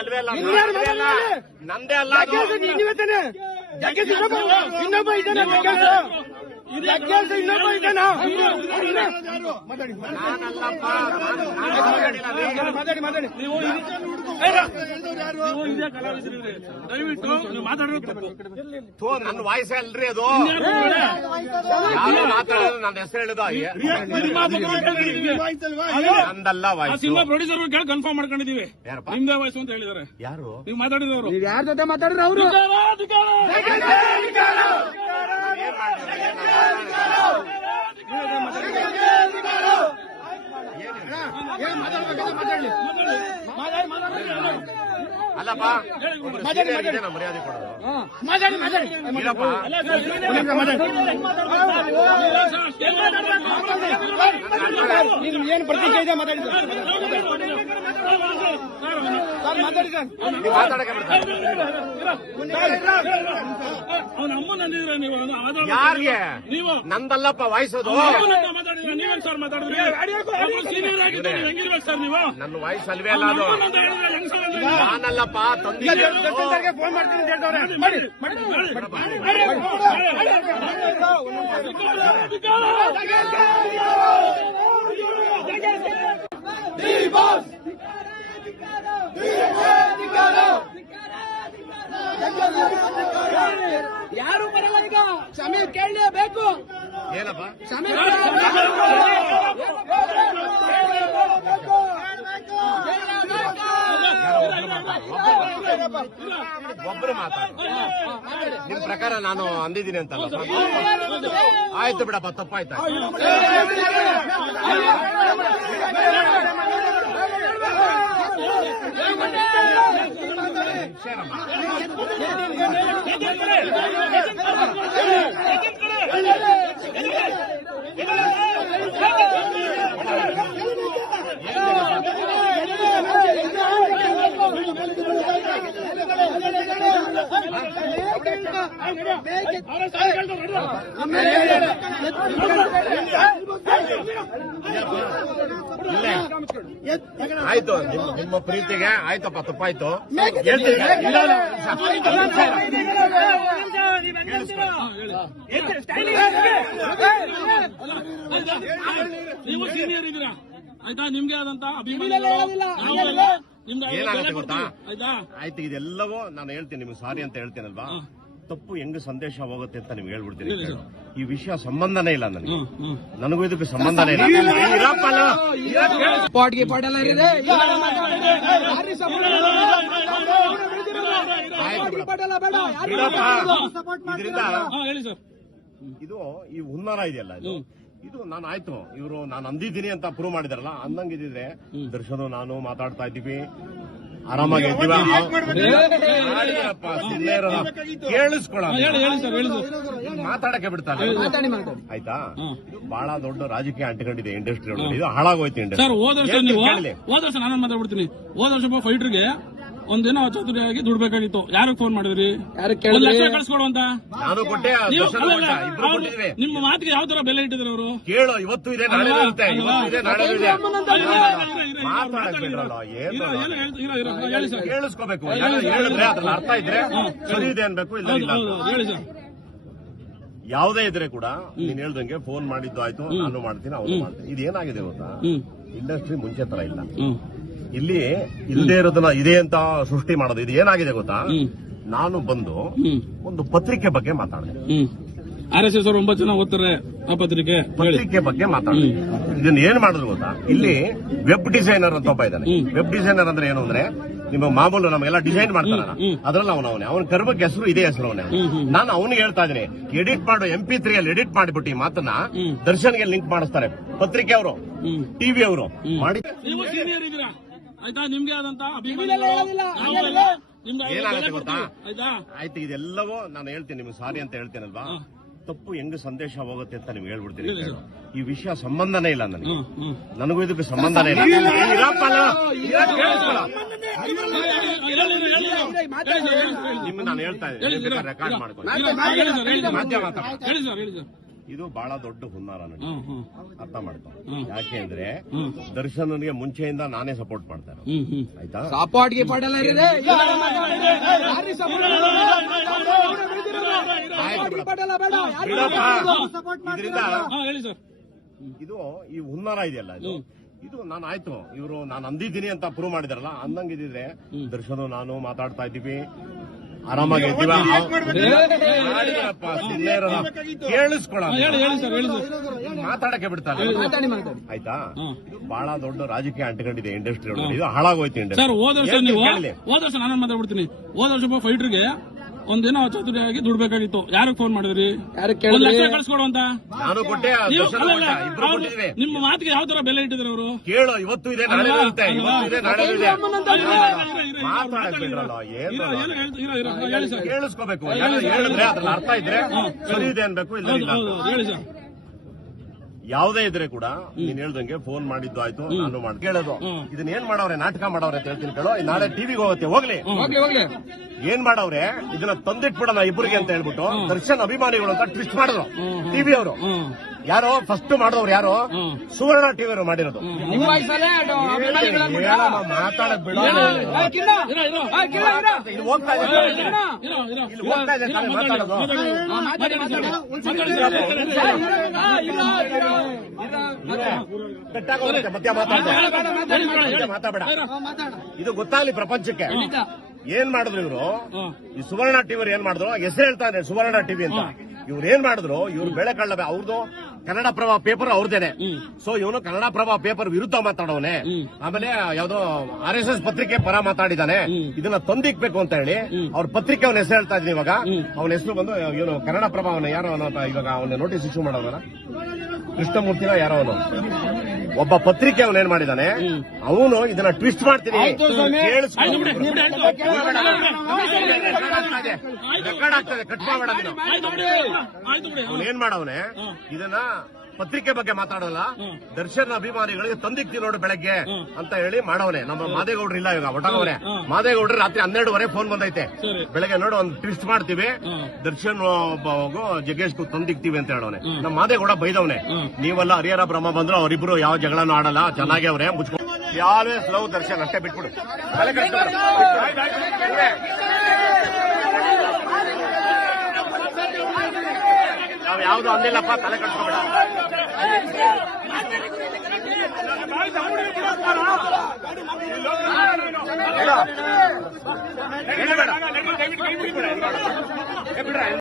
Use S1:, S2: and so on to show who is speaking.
S1: ಅಲ್ವೇ ಅಲ್ಲ
S2: ಇನ್ನೊಬ್ಬ ಇದ್ದಾನೆ ಜಗ್ಗೇಶ್ ಇನ್ನೊಬ್ಬ ಇದ್ದಾನ ಮಾತಾಡಿ. ಮಾತಾಡಿ ಮಾತಾಡಿ
S3: ನೀವು ದಯವಿಟ್ಟು ನೀವು ಮಾತಾಡೋದು
S1: ನನ್ನ ವಾಯ್ಸೇ ಅಲ್ರಿ ಅದು ಯಾರು ಮಾತಾಡೋದು ನನ್ನ ಹೆಸರು ಹೇಳಿದ
S3: ಅಂದಲ್ಲ ವಾಯ್ಸ್
S1: ನಂದಲ್ಲ
S3: ಆ ಸಿನಿಮಾ ಪ್ರೊಡ್ಯೂಸರ್ ಕೇಳಿ ಕನ್ಫರ್ಮ್ ಮಾಡ್ಕೊಂಡಿದೀವಿ. ನಿಮ್ದೇ ವಾಯ್ಸ್ ಅಂತ ಹೇಳಿದಾರೆ
S1: ಯಾರು?
S3: ನೀವು ಮಾತಾಡಿದವರು.
S2: ಯಾರ ಜೊತೆ ಮಾತಾಡ್ರಿ ಅವರು?
S1: ಮಾತಾಡ್ಬೇಕಲ್ಲ ಒಬ್ರು ಮಾತಾಡಿ ಗೆ ನಾನು ಮರ್ಯಾದೆ ಕೊಡೋದು
S2: ಮಾತಾಡಿ ಮಾತಾಡಿ
S1: ಇಲ್ಲಪ್ಪ
S2: ನಿಮ್ ಏನ್ ಪ್ರತಿಕ್ರಿಯೆ ಇದೆ ಮಾತಾಡಿ ಸರ್ ಸರ್ ಮಾತಾಡಿ ಸರ್
S1: ನೀವು ಮಾತಾಡಕ್ಕೆ ಬಿಡ್ತಾರೆ
S3: ಅವನ ಅಮ್ಮನ ಅಂದಿದ್ರೆ ನೀವು ಅವನ ಆಧಾರ
S1: ಯಾರಿಗೆ
S3: ನೀವು
S1: ನಂದಲ್ಲಪ್ಪ ವಾಯ್ಸೋದು
S3: ಅಮ್ಮನಂತ ಮಾತಾಡಿದ್ರೆ ನೀವೇನ್ ಸರ್ ಮಾತಾಡಿದ್ರಿ? ಸೀನಿಯರ್ ಹೆಂಗಿರ್ಬೇಕು ಸರ್ ನೀವು?
S1: ನನ್ನ ವಾಯ್ಸ್ ಅಲ್ವೇ ಅಲ್ಲ ಅದು.
S3: ಅಮ್ಮನಂತ ಹೇಳಿದ್ರೆ ಹೆಂಗ್ ಸರ್ ಅಂದ್ರೆ?
S1: ನಾನಲ್ಲಪ್ಪ ತಂದಿದ್ದೆ.
S2: ಸರ್ಗೆ ಫೋನ್ ಮಾಡ್ತೀನಿ ಅಂತ ಹೇಳ್ತವ್ರೆ. ಮಾಡಿ ಮಾಡಿ
S1: ಒಬ್ರು ಮಾತಾಡ ನಿಮ್ ಪ್ರಕಾರ ನಾನು ಅಂದಿದ್ದೀನಿ ಅಂತಲ್ಲ ಆಯ್ತು ಬಿಡಪ್ಪ ತಪ್ಪಾಯ್ತಾ ಆಯ್ತು ನಿಮ್- ನಿಮ್ಮ ಪ್ರೀತಿಗೆ ಆಯ್ತಪ್ಪ, ತಪ್ಪಾಯ್ತು.
S3: ನೀವು ಸೀನಿಯರ್ ಇದ್ದೀರಾ ಆಯ್ತಾ ನಿಮ್ಗೆ ಆದಂತ
S1: ಏನಾಗುತ್ತೆ ಗೊತ್ತಾ?
S3: ಆಯ್ತಾ
S1: ಆಯ್ತು, ಇದೆಲ್ಲವೂ ನಾನು ಹೇಳ್ತೀನಿ, ನಿಮ್ಗೆ ಸಾರಿ ಅಂತ ಹೇಳ್ತೀನಲ್ವಾ? ತಪ್ಪು ಹೆಂಗ್ ಸಂದೇಶ ಹೋಗುತ್ತೆ ಅಂತ ನಿಮ್ಗೆ ಹೇಳ್ಬಿಡ್ತೀನಿ ಈ ವಿಷಯ ಸಂಬಂಧನೇ ಇಲ್ಲ ನನಗೆ ನನಗೂ ಇದಕ್ಕೆ ಸಂಬಂಧನೇ ಇಲ್ಲ
S2: ಇದು
S1: ಈ ಹುನ್ನಾರ ಇದೆಯಲ್ಲ ಇದು ಇದು ನಾನು ಆಯ್ತು ಇವರು ನಾನು ಅಂದಿದ್ದೀನಿ ಅಂತ ಪ್ರೂವ್ ಮಾಡಿದಾರಲ್ಲ ಅಂದಂಗಿದ್ರೆ ದರ್ಶನ ನಾನು ಮಾತಾಡ್ತಾ ಇದ್ದೀವಿ ಆರಾಮಾಗಿ
S3: ಕೇಳಿಸ್ಕೊಳ್ಳ
S1: ಮಾತಾಡಕ್ಕೆ ಬಿಡ್ತಾರೆ
S2: ಮಾತಾಡಿ ಮಾತಾಡಿ.
S1: ಆಯ್ತಾ? ಇದು ಬಹಳ ದೊಡ್ಡ ರಾಜಕೀಯ ಅಂಟಿಕೊಂಡಿದೆ ಇಂಡಸ್ಟ್ರಿ ಒಳಗಡೆ. ಇದು ಹಾಳಾಗೋಯ್ತು ಇಂಡಸ್ಟ್ರಿ
S3: ಹೋದ ವರ್ಷ ನಾನು ಮಾತಾಡ್ಬಿಡ್ತೀನಿ. ಹೋದ ವರ್ಷ ಫೈಟರ್ಗೆ ಒಂದಿನ ಚಾತುರ್ಯಾಗಿ ದುಡ್ಬೇಕಾಗಿತ್ತು ಯಾರಿಗೆ ಫೋನ್ ಮಾಡಿದ್ರಿ
S2: ಯಾರು
S3: ಒಂದ್ ಲಕ್ಷ ಕಳ್ಸ್ಕೊಡು ಅಂತ
S1: ನಾನು ಕೊಟ್ಟೆ
S3: ನೀವು
S1: ದರ್ಶನ
S3: ಅಲ್ಲ,
S1: ಕೊಟ್ಟ ಇಬ್ರು
S3: ಅವ್ರು
S1: ಕೊಟ್ಟಿದ್ವಿ
S3: ನಿಮ್ಮ ಮಾತಿಗೆ ಯಾವ ತರ ಬೆಲೆ ಇಟ್ಟಿದ್ರು ಅವರು
S1: ಕೇಳು ಇವತ್ತು ಇದೆ ನಾಳೆ ಇರುತ್ತೆ ಇವತ್ತು ಇದೆ ನಾಳೆ ಇದೆ ಮಾತಾಡಕ್ಕೆ ಬಿಡಲ್ಲ ಏನು
S3: ಹೇಳಿ ಸರ್
S1: ಕೇಳಿಸ್ಕೋಬೇಕು ಯಾರು ಹೇಳಿದ್ರೆ ಅದ್ರಲ್ಲಿ ಅರ್ಥ ಇದ್ರೆ ಸರಿ ಇದೆ ಅನ್ಬೇಕು ಇಲ್ಲ ಇಲ್ಲ
S3: ಹೌದು,
S1: ಅಂತ.
S3: ಹೇಳಿ ಸರ್
S1: ಯಾವುದೇ ಇದ್ರೆ ಕೂಡ ನೀನ್ ಹೇಳ್ದಂಗೆ ಫೋನ್ ಮಾಡಿದ್ದು ಆಯ್ತು ನಾನು ಮಾಡ್ತೀನಿ ಅವನು ಮಾಡ್ತೀನಿ. ಇದೇನಾಗಿದೆ ಗೊತ್ತಾ? ಇಂಡಸ್ಟ್ರಿ ಮುಂಚೆ ತರ ಇಲ್ಲ. ಇಲ್ಲಿ ಇಲ್ಲದೆ ಇರೋದನ್ನ ಇದೇ ಅಂತ ಸೃಷ್ಟಿ ಮಾಡೋದು ಇದು ಏನಾಗಿದೆ ಗೊತ್ತಾ? ನಾನು ಬಂದು ಒಂದು ಪತ್ರಿಕೆ ಬಗ್ಗೆ ಮಾತಾಡಿದೆ.
S3: ಆರ್ ಎಸ್ ಎಸ್ ಅವ್ರು ಒಂಬತ್ತು ಜನ ಓದ್ತಾರೆ ಆ ಪತ್ರಿಕೆ.
S1: ಪತ್ರಿಕೆ ಬಗ್ಗೆ ಮಾತಾಡಿದೆ. ಇದನ್ನ ಏನ್ ಮಾಡಿದ್ರು ಗೊತ್ತಾ? ಇಲ್ಲಿ ವೆಬ್ ಡಿಸೈನರ್ ಅಂತ ಒಬ್ಬ ಇದ್ದಾನೆ. ವೆಬ್ ಡಿಸೈನರ್ ಅಂದ್ರೆ ಏನು ಅಂದ್ರೆ ನಿಮ್ಮ ಮಾಮೂಲು ನಮಗೆಲ್ಲ ಡಿಸೈನ್ ಮಾಡ್ತಾನ ಅದ್ರಲ್ಲಿ ಅವನು ಅವನೇ. ಅವನ ಕರ್ಮಕ್ಕೆ ಹೆಸರು ಇದೇ ಹೆಸರು ಅವನೇ. ನಾನು ಅವನಿಗೆ ಹೇಳ್ತಾ ಇದೀನಿ ಎಡಿಟ್ ಮಾಡು ಎಂ ಪಿ ತ್ರೀ ಅಲ್ಲಿ ಎಡಿಟ್ ಮಾಡಿಬಿಟ್ಟು ಈ ಮಾತನ್ನ ದರ್ಶನ್ಗೆ ಲಿಂಕ್ ಮಾಡಿಸ್ತಾರೆ. ಪತ್ರಿಕೆ ಅವರು ಟಿವಿ ಅವರು ಮಾಡಿ
S3: ನೀವು ಸೀನಿಯರ್ ಇದ್ದೀರಾ? ಆಯ್ತಾ? ನಿಮ್ಗೆ ಆದಂತ
S1: ಏನಾಗುತ್ತೆ ಗೊತ್ತಾ?
S3: ಆಯ್ತಾ?
S1: ಆಯ್ತು ಇದೆಲ್ಲವೂ ನಾನು ಹೇಳ್ತೀನಿ ನಿಮ್ಗೆ ಸಾರಿ ಅಂತ ಹೇಳ್ತೀನಲ್ವಾ? ತಪ್ಪು ಹೆಂಗ್ ಸಂದೇಶ ಹೋಗುತ್ತೆ ಅಂತ ನೀವು ಹೇಳ್ಬಿಡ್ತೀನಿ ಈ ವಿಷಯ ಸಂಬಂಧನೇ ಇಲ್ಲ ನನಗೆ. ನನಗೂ ಇದಕ್ಕೆ ಸಂಬಂಧನೇ ಇಲ್ಲ. ನಿಮ್ಮ ನಾನು ಹೇಳ್ತಾ ಇದ್ದೀನಿ. ರೆಕಾರ್ಡ್ ಮಾಡ್ಕೊಂಡು. ಮಾಧ್ಯಮ ಇದು ಬಹಳ ದೊಡ್ಡ ಹುನ್ನಾರ ನನಗೆ ಅರ್ಥ ಮಾಡ್ಕೊ
S3: ಹ್ಮ್.
S1: ಯಾಕೆ ಅಂದ್ರೆ. ದರ್ಶನ್ಗೆ ಮುಂಚೆಯಿಂದ ನಾನೇ ಸಪೋರ್ಟ್
S3: ಮಾಡ್ತಾರೆ
S1: ಆಯ್ತಾ ಸಪೋರ್ಟ್ ಇದರಿಂದ ಇದು ಈ ಹುನ್ನಾರ ಇದೆಯಲ್ಲ ಇದು ಇದು ನಾನು ಆಯ್ತು ಇವರು ನಾನು ಅಂದಿದ್ದೀನಿ ಅಂತ ಪ್ರೂವ್ ಮಾಡಿದಾರಲ್ಲ ಅಂದಂಗಿದ್ರೆ ದರ್ಶನ್ ನಾನು ಮಾತಾಡ್ತಾ ಇದ್ದೀವಿ ಆರಾಮಾಗಿ ಕೇಳಿಸ್ಕೊಳ. ಮಾತಾಡಕ್ಕೆ ಬಿಡ್ತಾರೆ ಆಯ್ತಾ? ಇದು ಬಹಳ ದೊಡ್ಡ ರಾಜಕೀಯ ಅಂಟಿಕೊಂಡಿದೆ ಇಂಡಸ್ಟ್ರಿ ಇದು ಹಾಳಾಗೋಯ್ತು
S3: ಸರ್
S1: ಇಂಡಸ್ಟ್ರಿ
S3: ಹೋದ ವರ್ಷ ನಾನು ಮಾತಾಡ್ಬಿಡ್ತೀನಿ. ಹೋದ ವರ್ಷ ಫೈಟರ್ಗೆ ಒಂದಿನ ಚಾತುರ್ಯಾಗಿ ದುಡ್ಬೇಕಾಗಿತ್ತು ಯಾರು ಫೋನ್ ಮಾಡಿದ್ರಿ ಒಂದ್ ಲಕ್ಷ ಕಳಿಸ್ಕೊಡು ಅಂತ
S1: ನಾನು ಕೊಟ್ಟೆ
S3: ನೀವು
S1: ದರ್ಶನ್
S3: ಅಲ್ಲ, ಅಲ್ಲ,
S1: ಕೊಟ್ಟ, ಇಬ್ರು
S3: ಅವ್ರು
S1: ಕೊಟ್ಟಿದ್ದೀವಿ
S3: ನಿಮ್ಮ ಮಾತಿಗೆ ಯಾವ ತರ ಬೆಲೆ ಇಟ್ಟಿದ್ರು ಅವರು
S1: ಕೇಳು ಇವತ್ತು ಇದೆ ನಾಳೆ
S3: ಅಲ್ವಾ?
S1: ಇರುತ್ತೆ ಇವತ್ತು ಇದೆ ನಾಳೆ ಇದೆ ಮಾತಾಡಕ್
S3: ಮಾತಾಡಿ
S1: ಬಿಡ್ರಲ್ಲ, ಏನ್
S3: ಹೇಳಿ ಸರ್
S1: ಕೇಳಿಸ್ಕೋಬೇಕು ಯಾರು ಹೇಳಿದ್ರೆ ಅದ್ರ ಅರ್ಥ ಇದ್ರೆ ಸರಿ ಇದೆ ಅನ್ಬೇಕು ಇಲ್ಲ ಇಲ್ಲ ಅಂತ.
S3: ಹೌದು ಹೇಳಿ ಸರ್
S1: ಯಾವುದೇ ಇದ್ರೆ ಕೂಡ ನೀನ್ ಹೇಳ್ದಂಗೆ ಫೋನ್ ಮಾಡಿದ್ದು ಆಯ್ತು ನಾನು ಮಾಡಿ ಕೇಳೋದು. ಇದನ್ನ ಏನ್ ಮಾಡವ್ರೆ ನಾಟಕ ಮಾಡವ್ರೆ ಅಂತ ಹೇಳ್ತೀನಿ ಕೇಳೋ. ನಾಳೆ ಟಿವಿಗೆ ಹೋಗುತ್ತೆ. ಹೋಗ್ಲಿ. ಏನ್ ಮಾಡವ್ರೆ ಇದನ್ನ ತಂದಿಟ್ಬಿಡೋಣ ಇಬ್ಬರಿಗೆ ಅಂತ ಹೇಳ್ಬಿಟ್ಟು ದರ್ಶನ್ ಅಭಿಮಾನಿಗಳು ಅಂತ ಟ್ವಿಸ್ಟ್ ಮಾಡಿದ್ರು. ಟಿವಿ ಅವರು. ಯಾರೋ ಫಸ್ಟ್ ಮಾಡಿದವ್ರು ಯಾರು ಸುವರ್ಣ ಟಿವಿ ಅವರು ಮಾಡಿರೋದು ಮಾತಾಡಕ್ ಬಿಡೋದು ಹೋಗ್ತಾ ಇದೆ ಮಾತಾಡೋದು
S4: ಮಾತಾಡಿ. ಮಾತಾಡಿ
S1: ಇದು ಗೊತ್ತಾಗ್ಲಿ ಪ್ರಪಂಚಕ್ಕೆ ಏನ್ ಮಾಡಿದ್ರು ಇವರು ಈ ಸುವರ್ಣ ಟಿವಿ ಏನ್ ಮಾಡಿದ್ರು ಹೆಸರು ಹೇಳ್ತಾ ಇದೆ ಸುವರ್ಣ ಟಿವಿ ಅಂತ ಇವ್ರು ಏನ್ ಮಾಡಿದ್ರು ಇವ್ರು ಬೆಳೆ ಕಳ್ಳ ಅವ್ರದ್ದು ಕನ್ನಡ ಪ್ರಭಾವ ಪೇಪರ್ ಅವ್ರದೇನೆ ಸೊ ಇವನು ಕನ್ನಡ ಪ್ರಭಾ ಪೇಪರ್ ವಿರುದ್ಧ ಮಾತಾಡೋನೆ ಆಮೇಲೆ ಯಾವ್ದೋ ಆರ್ ಎಸ್ ಎಸ್ ಪತ್ರಿಕೆ ಪರ ಮಾತಾಡಿದಾನೆ. ಇದನ್ನ ತಂದಿಕ್ಬೇಕು ಅಂತ ಹೇಳಿ ಅವ್ರ ಪತ್ರಿಕೆ ಅವನ ಹೆಸರು ಹೇಳ್ತಾ ಇದ್ದೀನಿ ಇವಾಗ. ಅವನ ಹೆಸರು ಬಂದು ಇವನು ಕನ್ನಡ ಪ್ರಭಾ ಅವನ ಯಾರೋ ಅನ್ನೋ ಇವಾಗ ಅವನ ನೋಟಿಸ್ ಇಶ್ಯೂ ಮಾಡೋದಲ್ಲ. ಕೃಷ್ಣಮೂರ್ತಿನ ಯಾರೋ ಅವನು? ಒಬ್ಬ ಪತ್ರಿಕೆ ಅವನೇನ್ ಮಾಡಿದಾನೆ? ಅವನು ಇದನ್ನ ಟ್ವಿಸ್ಟ್ ಮಾಡ್ತೀನಿ. ಕಟ್ ಮಾಡಬೇಡ. ಏನ್ ಮಾಡವನೆ? ಇದನ್ನ ಪತ್ರಿಕೆ ಬಗ್ಗೆ ಮಾತಾಡೋಲ್ಲ? ದರ್ಶನ್ ಅಭಿಮಾನಿಗಳಿಗೆ ತಂದಿಕ್ತಿ ನೋಡು ಬೆಳಗ್ಗೆ ಅಂತ ಹೇಳಿ ಮಾಡವನೆ. ನಮ್ಮ ಮಾದೇಗೌಡ್ರು ಇಲ್ಲ ಇವಾಗ ಒಟಗವನೆ ಮಾದೇಗೌಡ್ರು ರಾತ್ರಿ ಹನ್ನೆರಡುವರೆ ಫೋನ್ ಬಂದೈತೆ. ಬೆಳಗ್ಗೆ ನೋಡು ಒಂದು ಟ್ವಿಸ್ಟ್ ಮಾಡ್ತೀವಿ. ದರ್ಶನ್ ಒಬ್ಬ ಜಗ್ಗೇಶ್ ತಂದಿಕ್ತಿವಿ ಅಂತ ಹೇಳೋನೆ ನಮ್ಮ ಮಾದೇಗೌಡ ಬೈದವನೆ. ನೀವೆಲ್ಲ ಹರಿಹರ ಬ್ರಹ್ಮ ಬಂದ್ರು ಅವರಿಬ್ರು ಯಾವ ಜಗಳನೂ ಆಡಲ್ಲ ಚೆನ್ನಾಗಿ ಅವ್ರೆ ಮುಚ್ಕೊಂಡು ಯಾವ ಸ್ಲೋ ದರ್ಶನ್ ಅಷ್ಟೇ ಬಿಟ್ಬಿಡು ತಲೆ ಕೆಡಿಸ್ಕೊಬೇಡ. ಆಯ್ತು, ಆಯ್ತು, ಇವ್ರೆ. ನಾವ್ ಯಾವ್ದು ಅಂದಿಲ್ಲಪ್ಪ ತಲೆ ಕಟ್ಕೋಬೇಡ